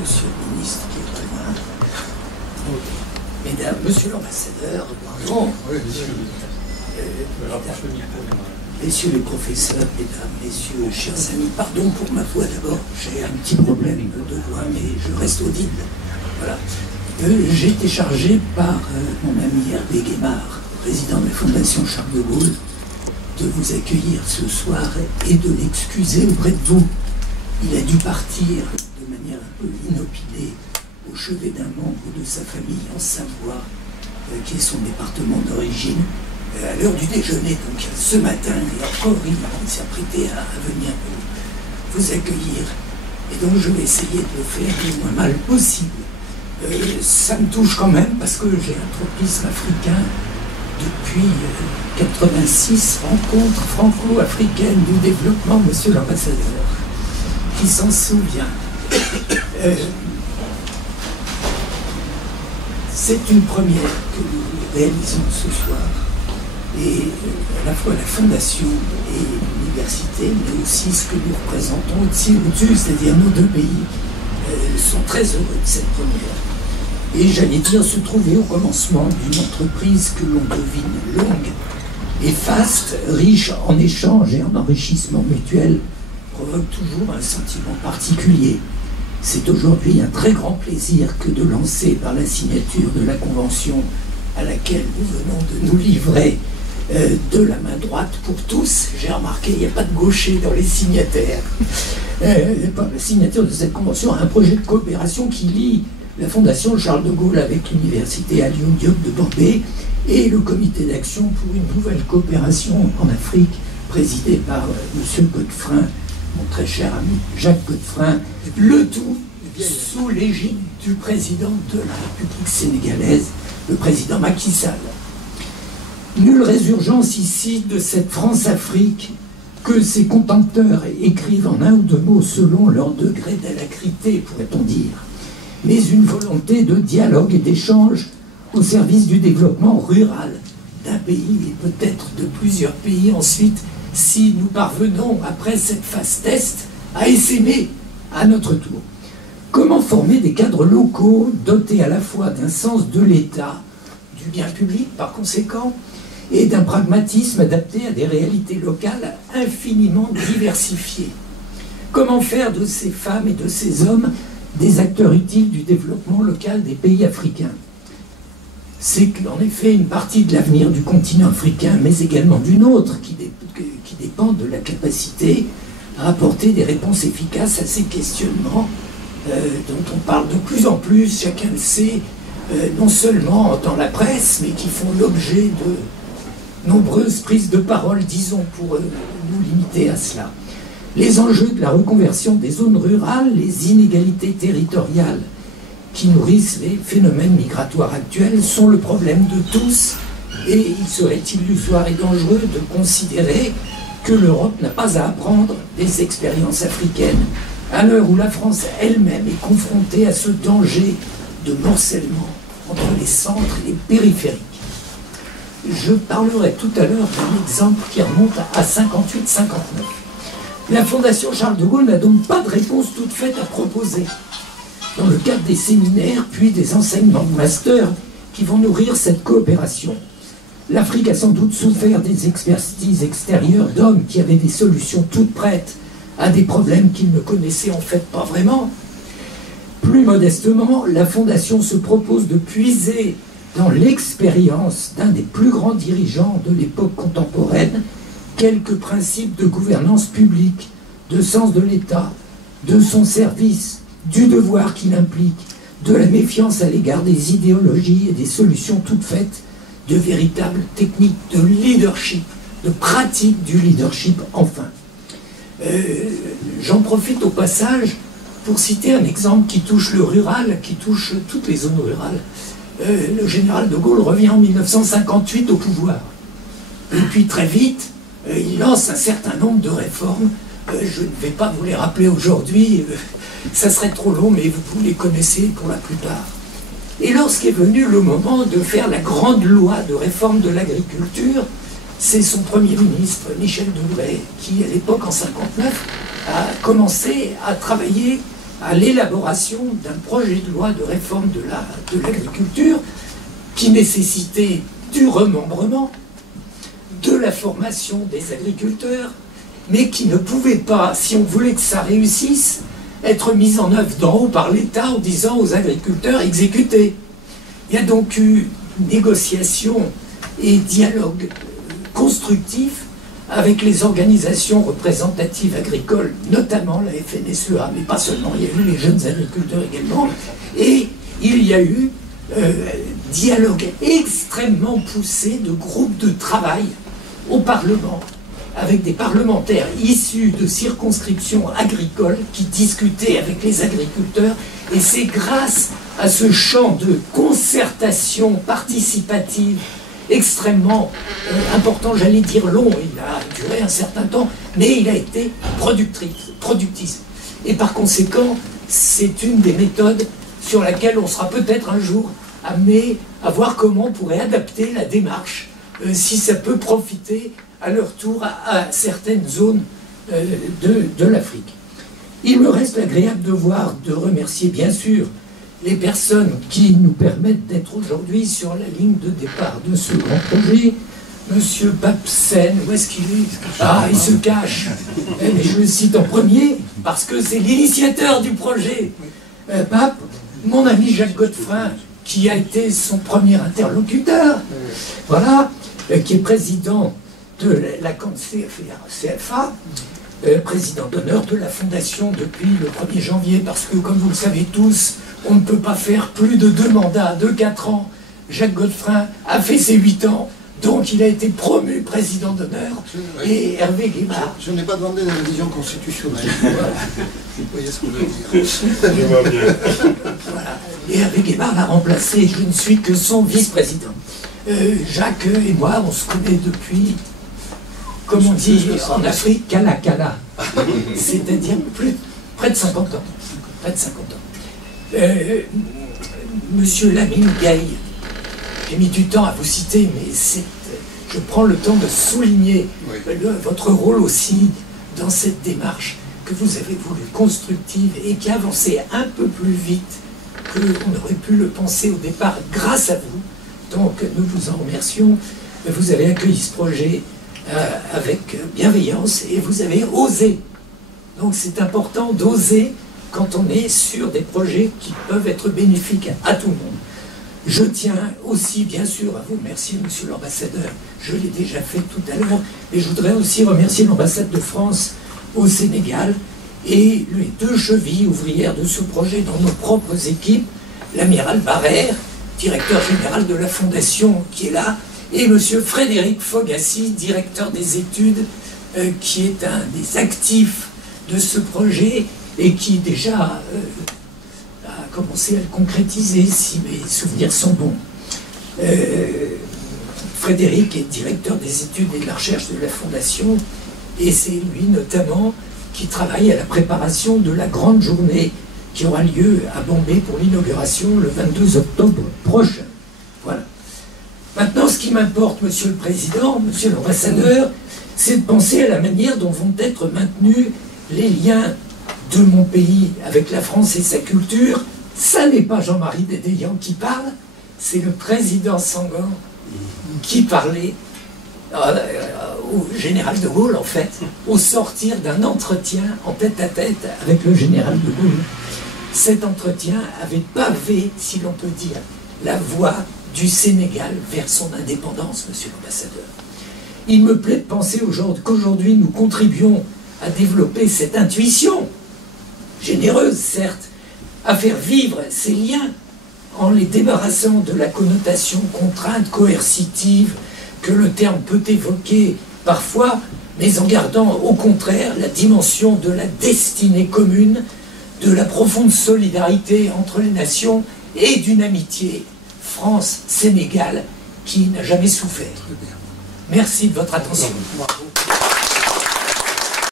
Monsieur le ministre qui est loin, mesdames, monsieur l'ambassadeur, pardon, messieurs les professeurs, mesdames, messieurs, chers amis, pardon pour ma voix d'abord, j'ai un petit problème de voix, mais je reste audible. Voilà. J'ai été chargé par mon ami Hervé Guémard, président de la Fondation Charles de Gaulle, de vous accueillir ce soir et de l'excuser auprès de vous. Il a dû partir de manière un peu inopinée au chevet d'un membre de sa famille en Savoie, qui est son département d'origine, à l'heure du déjeuner, donc ce matin, et encore il s'est apprêté à venir vous accueillir. Et donc je vais essayer de le faire le moins mal possible. Ça me touche quand même parce que j'ai un tropisme africain depuis 86, rencontre franco-africaine du développement, monsieur l'ambassadeur, qui s'en souvient. C'est une première que nous réalisons ce soir. Et à la fois la Fondation et l'université, mais aussi ce que nous représentons au-dessus, c'est-à-dire nos deux pays, sont très heureux de cette première. Et j'allais dire se trouver au commencement d'une entreprise que l'on devine longue et faste, riche en échanges et en enrichissement mutuel, provoque toujours un sentiment particulier. C'est aujourd'hui un très grand plaisir que de lancer par la signature de la convention à laquelle nous venons de nous livrer de la main droite pour tous. J'ai remarqué, il n'y a pas de gaucher dans les signataires. La signature de cette convention a un projet de coopération qui lie la Fondation Charles de Gaulle avec l'université Alioune Diop de Bombay et le comité d'action pour une nouvelle coopération en Afrique présidé par M. Godefrein, mon très cher ami Jacques Godefrein, le tout sous l'égide du président de la République sénégalaise, le président Macky Sall. Nulle résurgence ici de cette France-Afrique que ses contempteurs écrivent en un ou deux mots selon leur degré d'alacrité, pourrait-on dire, mais une volonté de dialogue et d'échange au service du développement rural d'un pays et peut-être de plusieurs pays ensuite, si nous parvenons, après cette phase test, à essaimer à notre tour. Comment former des cadres locaux dotés à la fois d'un sens de l'État, du bien public par conséquent, et d'un pragmatisme adapté à des réalités locales infiniment diversifiées? Comment faire de ces femmes et de ces hommes des acteurs utiles du développement local des pays africains? C'est qu'en effet une partie de l'avenir du continent africain, mais également d'une autre, qui dépend de la capacité à apporter des réponses efficaces à ces questionnements dont on parle de plus en plus, chacun le sait, non seulement dans la presse, mais qui font l'objet de nombreuses prises de parole, disons, pour nous limiter à cela. Les enjeux de la reconversion des zones rurales, les inégalités territoriales qui nourrissent les phénomènes migratoires actuels sont le problème de tous, et il serait illusoire et dangereux de considérer que l'Europe n'a pas à apprendre des expériences africaines, à l'heure où la France elle-même est confrontée à ce danger de morcellement entre les centres et les périphériques. Je parlerai tout à l'heure d'un exemple qui remonte à 58-59. La Fondation Charles de Gaulle n'a donc pas de réponse toute faite à proposer dans le cadre des séminaires puis des enseignements de master qui vont nourrir cette coopération. L'Afrique a sans doute souffert des expertises extérieures d'hommes qui avaient des solutions toutes prêtes à des problèmes qu'ils ne connaissaient en fait pas vraiment. Plus modestement, la Fondation se propose de puiser dans l'expérience d'un des plus grands dirigeants de l'époque contemporaine quelques principes de gouvernance publique, de sens de l'État, de son service, du devoir qu'il implique, de la méfiance à l'égard des idéologies et des solutions toutes faites, de véritables techniques de leadership, de pratique du leadership enfin. J'en profite au passage pour citer un exemple qui touche le rural, qui touche toutes les zones rurales. Le général de Gaulle revient en 1958 au pouvoir. Et puis très vite, il lance un certain nombre de réformes. Je ne vais pas vous les rappeler aujourd'hui, ça serait trop long, mais vous les connaissez pour la plupart. Et lorsqu'est venu le moment de faire la grande loi de réforme de l'agriculture, c'est son Premier ministre, Michel Debré, qui à l'époque, en 1959, a commencé à travailler à l'élaboration d'un projet de loi de réforme de l'agriculture qui nécessitait du remembrement, de la formation des agriculteurs, mais qui ne pouvait pas, si on voulait que ça réussisse, être mise en œuvre d'en haut par l'État en disant aux agriculteurs exécutez. Il y a donc eu négociation et dialogue constructif avec les organisations représentatives agricoles, notamment la FNSEA, mais pas seulement, il y a eu les jeunes agriculteurs également, et il y a eu dialogue extrêmement poussé de groupes de travail au Parlement, avec des parlementaires issus de circonscriptions agricoles qui discutaient avec les agriculteurs, et c'est grâce à ce champ de concertation participative extrêmement important, j'allais dire long, il a duré un certain temps, mais il a été productif. Et par conséquent, c'est une des méthodes sur laquelle on sera peut-être un jour amené à voir comment on pourrait adapter la démarche, si ça peut profiter à leur tour à certaines zones de l'Afrique. Il me reste l'agréable devoir de remercier bien sûr les personnes qui nous permettent d'être aujourd'hui sur la ligne de départ de ce grand projet. Monsieur Papsen, où est-ce qu'il est? Ah, il se cache. Mais je le cite en premier parce que c'est l'initiateur du projet. Pape, mon ami Jacques Godefrin, qui a été son premier interlocuteur, voilà, qui est président de la CFA, président d'honneur de la Fondation depuis le 1er janvier, parce que, comme vous le savez tous, on ne peut pas faire plus de 2 mandats de 4 ans. Jacques Godefrin a fait ses 8 ans, donc il a été promu président d'honneur. Et Hervé Guémard... Je n'ai pas demandé de révision constitutionnelle. Voilà. Vous voyez ce que je veux dire. Voilà. Et Hervé Guémard l'a remplacé, je ne suis que son vice-président. Jacques et moi, on se connaît depuis, comme on dit en Afrique, Kala, c'est-à-dire près de 50 ans. Près de 50 ans. Monsieur Lamine Gaye, j'ai mis du temps à vous citer, mais je prends le temps de souligner votre rôle aussi dans cette démarche que vous avez voulu constructive et qui avançait un peu plus vite qu'on aurait pu le penser au départ grâce à vous. Donc nous vous en remercions. Vous avez accueilli ce projet avec bienveillance et vous avez osé. Donc c'est important d'oser quand on est sur des projets qui peuvent être bénéfiques à tout le monde. Je tiens aussi, bien sûr, à vous remercier, monsieur l'ambassadeur. Je l'ai déjà fait tout à l'heure, mais je voudrais aussi remercier l'ambassade de France au Sénégal et les 2 chevilles ouvrières de ce projet dans nos propres équipes, l'amiral Barrère, directeur général de la Fondation, qui est là, et monsieur Frédéric Fogassi, directeur des études, qui est un des actifs de ce projet et qui déjà a commencé à le concrétiser, si mes souvenirs sont bons. Frédéric est directeur des études et de la recherche de la Fondation, et c'est lui notamment qui travaille à la préparation de la grande journée qui aura lieu à Bombay pour l'inauguration le 22 octobre prochain. Voilà. Maintenant, ce qui m'importe, monsieur le Président, monsieur l'ambassadeur, c'est de penser à la manière dont vont être maintenus les liens de mon pays avec la France et sa culture. Ça n'est pas Jean-Marie Dédéian qui parle, c'est le président Senghor qui parlait au général de Gaulle, en fait, au sortir d'un entretien en tête-à-tête avec le général de Gaulle. Cet entretien avait pavé, si l'on peut dire, la voie du Sénégal vers son indépendance, monsieur l'ambassadeur. Il me plaît de penser qu'aujourd'hui nous contribuons à développer cette intuition, généreuse certes, à faire vivre ces liens en les débarrassant de la connotation contrainte, coercitive, que le terme peut évoquer parfois, mais en gardant au contraire la dimension de la destinée commune, de la profonde solidarité entre les nations et d'une amitié France-Sénégal qui n'a jamais souffert. Merci de votre attention.